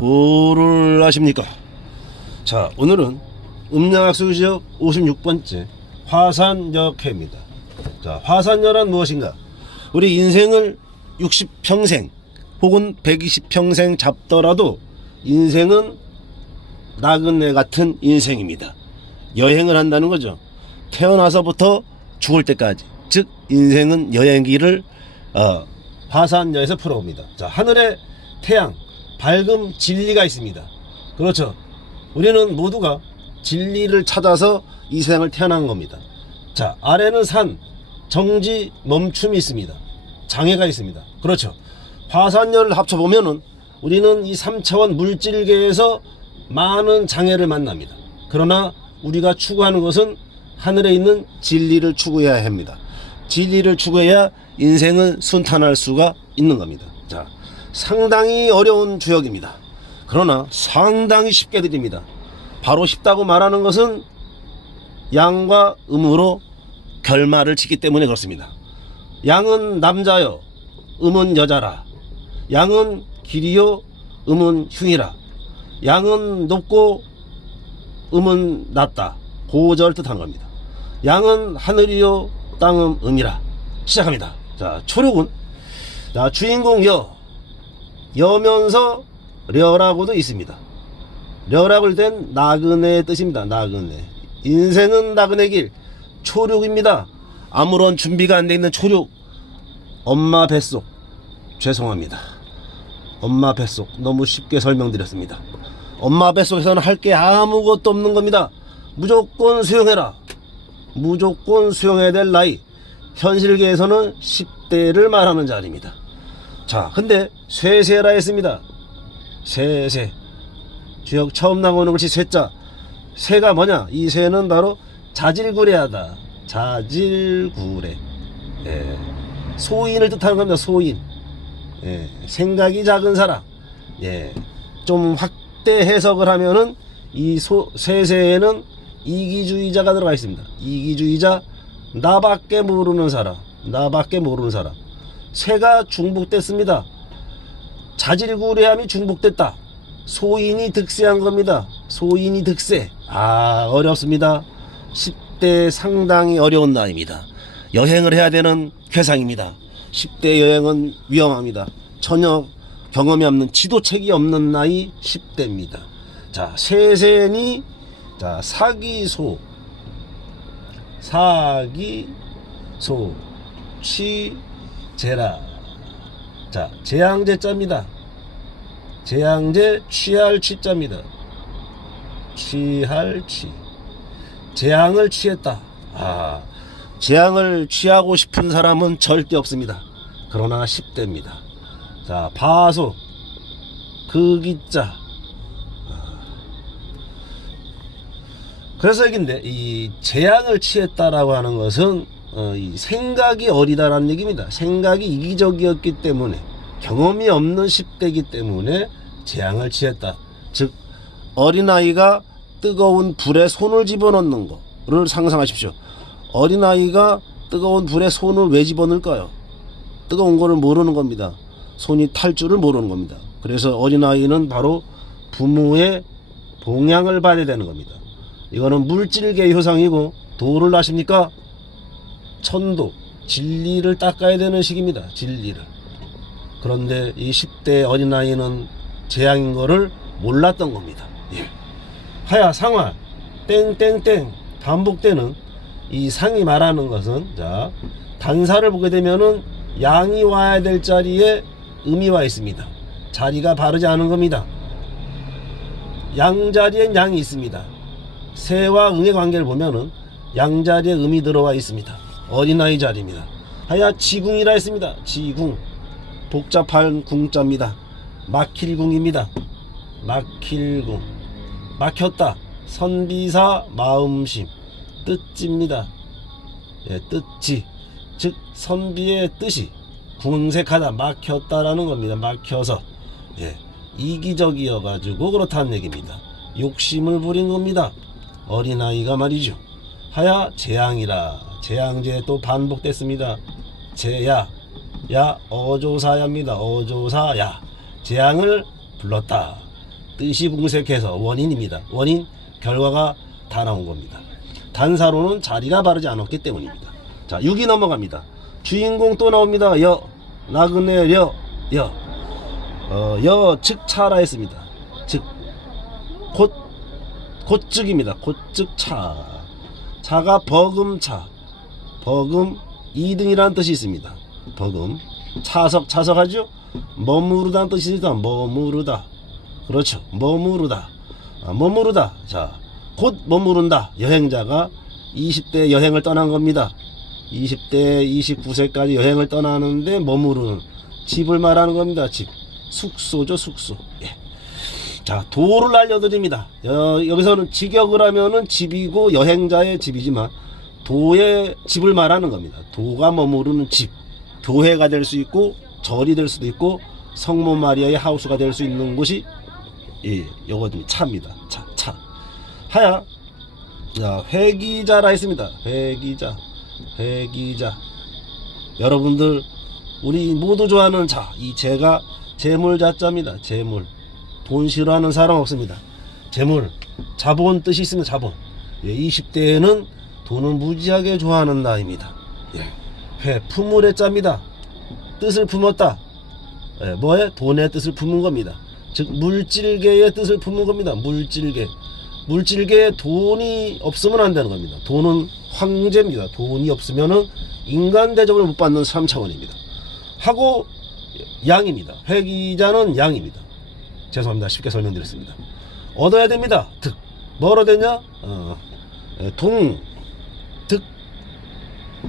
도를 아십니까? 자, 오늘은 음양학수 지역 56번째 화산역회입니다. 자, 화산여란 무엇인가? 우리 인생을 60평생 혹은 120평생 잡더라도 인생은 나그네 같은 인생입니다. 여행을 한다는 거죠. 태어나서부터 죽을 때까지. 즉, 인생은 여행기를 어, 화산여에서 풀어옵니다. 자, 하늘에 태양, 밝음, 진리가 있습니다. 그렇죠. 우리는 모두가 진리를 찾아서 이 세상을 태어난 겁니다. 자, 아래는 산, 정지, 멈춤이 있습니다. 장애가 있습니다. 그렇죠. 화산열을 합쳐보면은 우리는 이 3차원 물질계에서 많은 장애를 만납니다. 그러나 우리가 추구하는 것은 하늘에 있는 진리를 추구해야 합니다. 진리를 추구해야 인생은 순탄할 수가 있는 겁니다. 자, 상당히 어려운 주역입니다. 그러나 상당히 쉽게 드립니다. 바로 쉽다고 말하는 것은 양과 음으로 결말을 짓기 때문에 그렇습니다. 양은 남자요, 음은 여자라. 양은 길이요, 음은 흉이라. 양은 높고 음은 낮다. 고절 뜻한 겁니다. 양은 하늘이요, 땅은 음이라. 시작합니다. 자, 초록은 자, 주인공 여 여면서 려라고도 있습니다. 려락을 된 나그네의 뜻입니다. 나그네. 인생은 나그네 길 초록입니다. 아무런 준비가 안 돼 있는 초록. 엄마 뱃속 죄송합니다. 엄마 뱃속 너무 쉽게 설명드렸습니다. 엄마 뱃속에서는 할 게 아무것도 없는 겁니다. 무조건 수용해라. 무조건 수용해야 될 나이. 현실계에서는 10대를 말하는 자리입니다. 자, 근데 쇠세라 했습니다. 쇠세. 주역 처음 나오는 것이 쇠자. 새가 뭐냐? 이 새는 바로 자질구레하다. 자질구레. 예. 소인을 뜻하는 겁니다. 소인. 예. 생각이 작은 사람. 예. 좀 확대 해석을 하면은 이 소, 쇠세에는 이기주의자가 들어가 있습니다. 이기주의자, 나밖에 모르는 사람. 나밖에 모르는 사람. 새가 중복됐습니다. 자질구레함이 중복됐다. 소인이 득세한 겁니다. 소인이 득세. 아, 어렵습니다. 10대 상당히 어려운 나이입니다. 여행을 해야 되는 회상입니다. 10대 여행은 위험합니다. 전혀 경험이 없는 지도책이 없는 나이 10대입니다. 자, 세세니 자, 사기소 사기소 취 재라 자, 재앙제자입니다. 재앙제 취할 취자입니다. 취할 취. 재앙을 취했다. 아, 재앙을 취하고 싶은 사람은 절대 없습니다. 그러나 10대입니다. 자, 바소. 극이자. 그래서 얘긴데, 이 재앙을 취했다라고 하는 것은, 어, 이 생각이 어리다라는 얘기입니다. 생각이 이기적이었기 때문에, 경험이 없는 10대이기 때문에 재앙을 취했다. 즉, 어린아이가 뜨거운 불에 손을 집어넣는 거를 상상하십시오. 어린아이가 뜨거운 불에 손을 왜 집어넣을까요? 뜨거운 거를 모르는 겁니다. 손이 탈 줄을 모르는 겁니다. 그래서 어린아이는 바로 부모의 봉양을 받아야 되는 겁니다. 이거는 물질계 효상이고 도를 아십니까? 천도, 진리를 닦아야 되는 시기입니다. 진리를. 그런데 이 10대 어린아이는 재앙인 거를 몰랐던 겁니다. 예. 하야 상화 땡땡땡 반복되는 이 상이 말하는 것은 자 단사를 보게 되면은 양이 와야 될 자리에 음이 와 있습니다. 자리가 바르지 않은 겁니다. 양 자리엔 양이 있습니다. 새와 응의 관계를 보면은 양 자리에 음이 들어와 있습니다. 어린아이 자리입니다. 하야 지궁이라 했습니다. 지궁 복잡한 궁자입니다. 막힐궁입니다. 막힐궁 막혔다. 선비사 마음심 뜻지입니다. 예, 뜻지 즉 선비의 뜻이 궁색하다 막혔다라는 겁니다. 막혀서 예, 이기적이어 가지고 그렇다는 얘기입니다. 욕심을 부린 겁니다. 어린아이가 말이죠. 하야 재앙이라 재앙제 또 반복됐습니다. 재야 야 어조사야입니다. 어조사야 재앙을 불렀다. 뜻이 궁색해서 원인입니다. 원인 결과가 다 나온 겁니다. 단사로는 자리가 바르지 않았기 때문입니다. 자 6이 넘어갑니다. 주인공 또 나옵니다. 여 나그네 려 여. 어, 여 즉 차라 했습니다. 즉, 곧, 곧즉입니다. 곧즉 차. 차가 버금차. 버금 2등이라는 뜻이 있습니다. 버금. 차석, 차석하죠? 머무르다는 뜻이 있습니다. 머무르다. 그렇죠. 머무르다. 아, 머무르다. 자, 곧 머무른다. 여행자가 20대 여행을 떠난 겁니다. 20대 29세까지 여행을 떠나는데 머무르는 집을 말하는 겁니다. 집. 숙소죠, 숙소. 예. 자, 도를 알려드립니다. 여, 여기서는 직역을 하면은 집이고 여행자의 집이지만 도의 집을 말하는 겁니다. 도가 머무르는 집. 교회가 될 수 있고 절이 될 수도 있고 성모 마리아의 하우스가 될 수 있는 곳이 예, 요거는 차입니다. 차, 차. 하야. 자, 회기자라 했습니다. 회기자. 회기자. 여러분들 우리 모두 좋아하는 자, 이 재가 재물자자입니다. 재물. 돈 싫어하는 사람 없습니다. 재물. 자본 뜻이 있으면 자본. 예, 20대에는 돈을 무지하게 좋아하는 나이입니다. 예. 회, 품을의 자입니다. 뜻을 품었다. 예, 뭐에? 돈의 뜻을 품은 겁니다. 즉, 물질계의 뜻을 품은 겁니다. 물질계. 물질계에 돈이 없으면 안 되는 겁니다. 돈은 황제입니다. 돈이 없으면은 인간 대접을 못 받는 3차원입니다. 하고 양입니다. 회기자는 양입니다. 죄송합니다. 쉽게 설명드렸습니다. 얻어야 됩니다. 득. 뭘 얻었냐? 어, 에, 동, 득,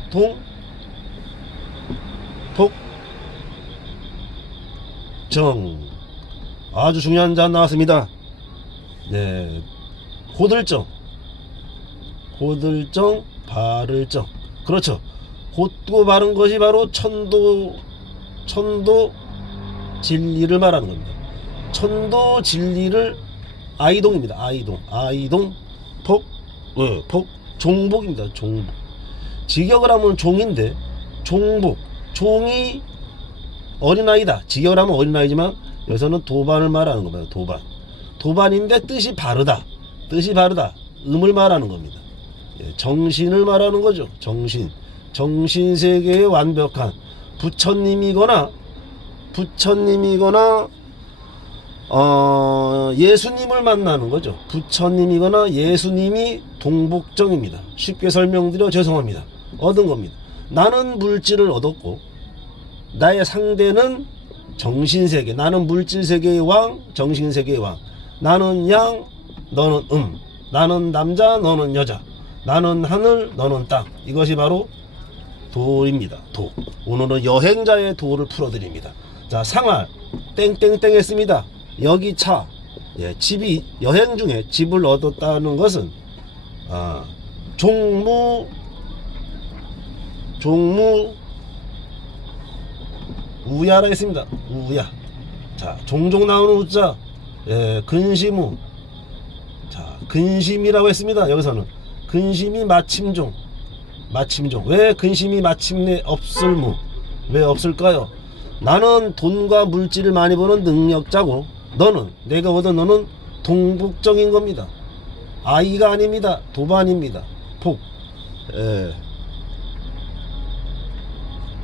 동, 독, 정. 아주 중요한 자 나왔습니다. 네. 호들정. 호들정, 바를정. 그렇죠. 곧고 바른 것이 바로 천도, 천도 진리를 말하는 겁니다. 천도 진리를 아이동입니다. 아이동. 아이동, 폭, 어, 폭, 종복입니다. 종복. 직역을 하면 종인데, 종복. 종이 어린아이다. 직역을 하면 어린아이지만, 여기서는 도반을 말하는 겁니다. 도반. 도반인데 뜻이 바르다. 뜻이 바르다. 음을 말하는 겁니다. 예, 정신을 말하는 거죠. 정신. 정신 세계의 완벽한 부처님이거나 부처님이거나 어, 예수님을 만나는 거죠. 부처님이거나 예수님이 동복정입니다. 쉽게 설명드려 죄송합니다. 얻은 겁니다. 나는 물질을 얻었고 나의 상대는 정신세계. 나는 물질세계의 왕, 정신세계의 왕. 나는 양, 너는 음. 나는 남자, 너는 여자. 나는 하늘, 너는 땅. 이것이 바로 도입니다. 도. 오늘은 여행자의 도를 풀어드립니다. 자, 상할. 땡땡땡 했습니다. 여기 차. 예, 집이 여행 중에 집을 얻었다는 것은, 아, 종무, 종무, 우야라 했습니다. 우야. 자, 종종 나오는 우자. 예, 근시무. 자, 근심이라고 했습니다. 여기서는. 근심이 마침종. 마침종. 왜 근심이 마침내 없을무? 왜 없을까요? 나는 돈과 물질을 많이 버는 능력자고, 너는, 내가 얻은 너는 동북정인 겁니다. 아이가 아닙니다. 도반입니다. 폭. 예.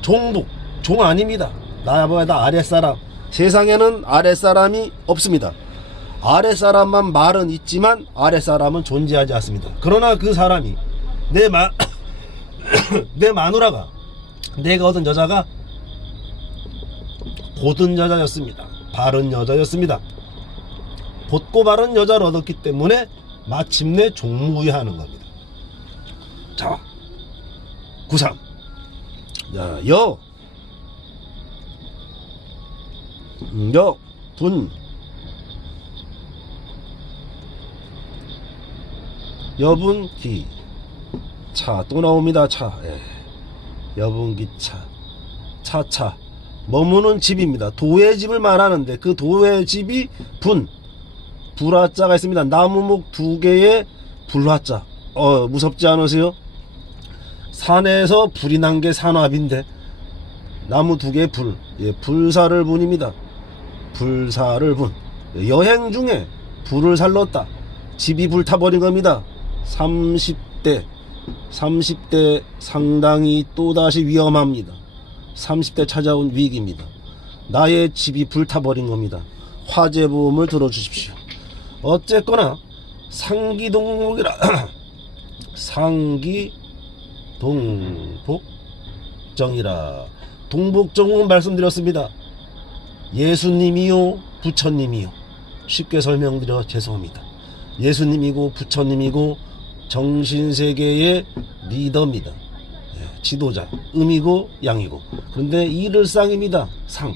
종북. 종 아닙니다. 나보다 아랫사람. 세상에는 아랫사람이 없습니다. 아랫사람만 말은 있지만 아랫사람은 존재하지 않습니다. 그러나 그 사람이 내 마, 내 마누라가 내가 얻은 여자가 고든 여자였습니다. 바른 여자였습니다. 곧고 바른 여자를 얻었기 때문에 마침내 종무위하는 겁니다. 자, 93. 자, 여. 여, 분. 여분기. 차, 또 나옵니다, 차. 예. 여분기 차. 차차. 머무는 집입니다. 도의 집을 말하는데 그 도의 집이 분. 불화자가 있습니다. 나무목 두 개의 불화자. 어, 무섭지 않으세요? 산에서 불이 난 게 산화비인데 나무 두 개의 불. 예, 불사를 분입니다. 불사를 분. 여행 중에 불을 살렀다. 집이 불타버린 겁니다. 30대, 30대 상당히 또다시 위험합니다. 30대 찾아온 위기입니다. 나의 집이 불타버린 겁니다. 화재보험을 들어주십시오. 어쨌거나 상기동목이라 상기 동복정이라 동복정은 말씀드렸습니다. 예수님이요 부처님이요 쉽게 설명드려 죄송합니다. 예수님이고 부처님이고 정신세계의 리더입니다. 예, 지도자 음이고 양이고 그런데 이를 쌍입니다. 상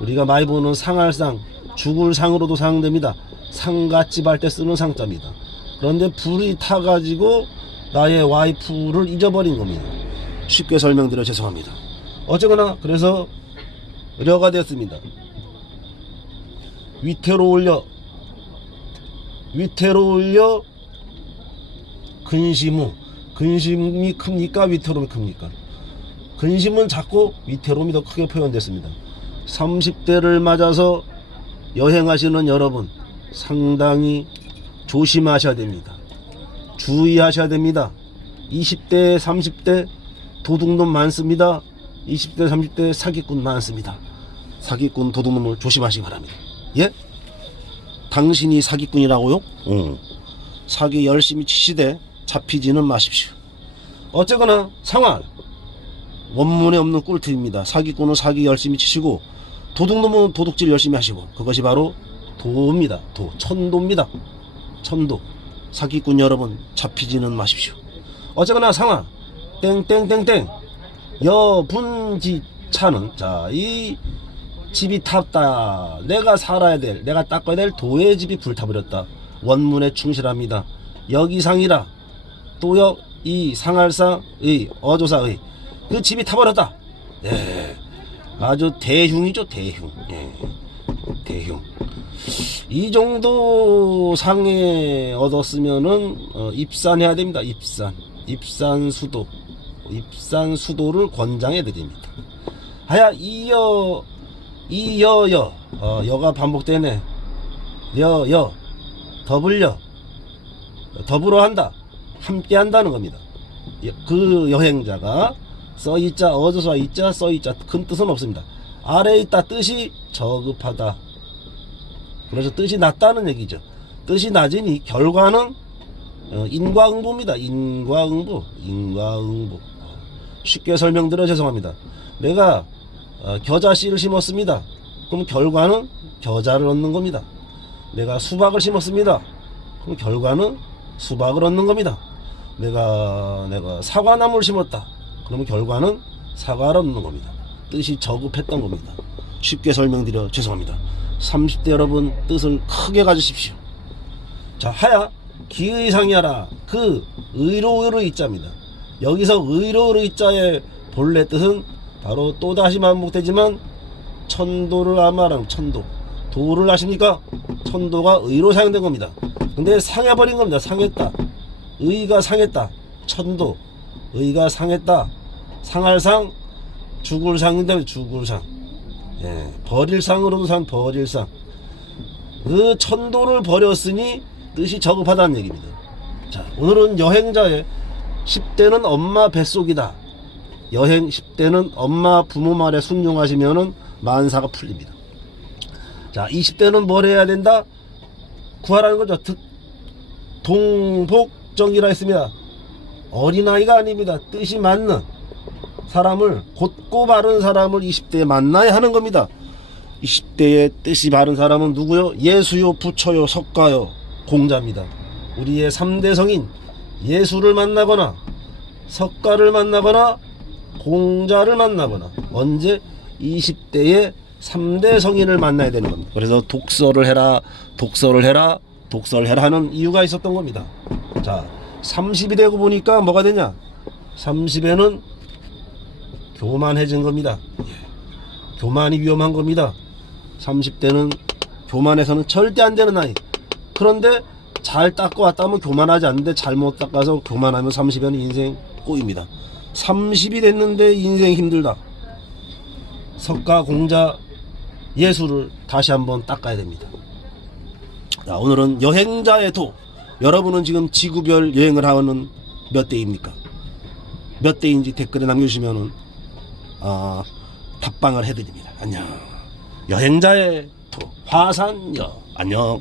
우리가 많이 보는 상할상 죽을 상으로도 사용됩니다. 상갓집 할 때 쓰는 상자입니다. 그런데 불이 타가지고 나의 와이프를 잊어버린 겁니다. 쉽게 설명드려 죄송합니다. 어쨌거나 그래서 려가 됐습니다. 위태로 올려 위태로 올려 근심후 근심이 큽니까 위태로움이 큽니까 근심은 작고 위태로움이 더 크게 표현됐습니다 30대를 맞아서 여행하시는 여러분 상당히 조심하셔야 됩니다 주의하셔야 됩니다 20대 30대 도둑놈 많습니다 20대 30대 사기꾼 많습니다 사기꾼 도둑놈을 조심하시기 바랍니다 예? 당신이 사기꾼이라고요? 응. 사기 열심히 치시되 잡히지는 마십시오. 어쨌거나 상황 원문에 없는 꿀팁입니다. 사기꾼은 사기 열심히 치시고 도둑놈은 도둑질 열심히 하시고 그것이 바로 도입니다. 도 천도입니다. 천도 사기꾼 여러분 잡히지는 마십시오. 어쨌거나 상황 땡땡땡땡 여분지차는 자이 집이 탔다. 내가 살아야 될, 내가 닦아야 될 도의 집이 불타버렸다. 원문에 충실합니다. 여기상이라 또역 이 상할상의 어조사의 그 집이 타버렸다. 예, 아주 대흉이죠 대흉. 예, 대흉. 이 정도 상에 얻었으면은 어, 입산해야 됩니다. 입산, 입산 수도, 입산 수도를 권장해 드립니다. 하야 이여 이여여. 어, 여가 반복되네. 여여. 더불여. 더불어 한다. 함께 한다는 겁니다. 예, 그 여행자가 써있자 어조사 있자 써있자 큰 뜻은 없습니다. 아래에 있다 뜻이 저급하다 그래서 뜻이 낮다는 얘기죠 뜻이 낮으니 결과는 어, 인과응보입니다 인과응보 인과응보 쉽게 설명드려 죄송합니다 내가 어, 겨자 씨를 심었습니다. 그럼 결과는 겨자를 얻는 겁니다. 내가 수박을 심었습니다. 그럼 결과는 수박을 얻는 겁니다. 내가 내가 사과나무를 심었다. 그러면 결과는 사과를 얻는 겁니다. 뜻이 저급했던 겁니다. 쉽게 설명드려 죄송합니다. 30대 여러분 뜻을 크게 가지십시오. 자 하야 기의 상이하라 그 의로의로 있자입니다. 여기서 의로의로 있자의 본래 뜻은 바로 또다시 반복되지만 천도를 아마랑 천도 도를 아십니까? 천도가 의로 사용된 겁니다. 근데 상해버린 겁니다. 상했다. 의가 상했다. 천도 의가 상했다. 상할 상 죽을 상인데 죽을 상. 예, 버릴 상으로도 상 버릴 상. 그 천도를 버렸으니 뜻이 저급하다는 얘기입니다. 자, 오늘은 여행자의 10대는 엄마 뱃속이다. 여행 10대는 엄마 부모 말에 순종하시면은 만사가 풀립니다. 자, 20대는 뭘 해야 된다? 구하라는 거죠. 득, 동복정이라 했습니다. 어린아이가 아닙니다. 뜻이 맞는 사람을, 곧고 바른 사람을 20대에 만나야 하는 겁니다. 20대에 뜻이 바른 사람은 누구요? 예수요, 부처요, 석가요, 공자입니다. 우리의 3대 성인, 예수를 만나거나, 석가를 만나거나, 공자를 만나거나 언제 20대에 3대 성인을 만나야 되는 겁니다. 그래서 독서를 해라, 독서를 해라, 독서를 해라 하는 이유가 있었던 겁니다. 자, 30이 되고 보니까 뭐가 되냐? 30에는 교만해진 겁니다. 예. 교만이 위험한 겁니다. 30대는 교만해서는 절대 안 되는 나이. 그런데 잘 닦고 왔다 하면 교만하지 않는데 잘못 닦아서 교만하면 30에는 인생 꼬입니다. 30이 됐는데 인생 힘들다. 석가 공자 예수를 다시 한번 닦아야 됩니다. 자, 오늘은 여행자의 도. 여러분은 지금 지구별 여행을 하는 몇 대입니까? 몇 대인지 댓글에 남겨주시면은 어, 답방을 해드립니다. 안녕. 여행자의 도 화산여 안녕.